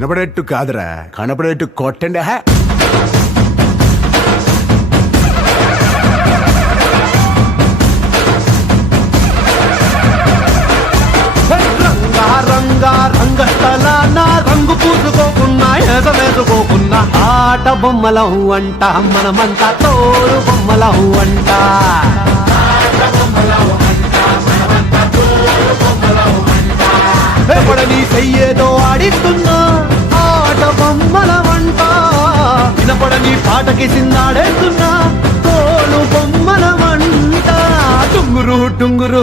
వినపడేట్టు కాదురా, కనపడేట్టు కొట్టండి. రంగస్థలాన రంగు పూసుకోకున్నా వేసుకోకున్నా ఆట బొమ్మలం అంట, మనమంతా తోడు బొమ్మలం అంట. పడని చెయ్యేదో ఆడిస్తున్నా ఆట బొమ్మలం అంట, వినపడని పాటకి సిందాడేస్తున్నా తోడు బొమ్మలం అంట. టుంగురు టుంగురు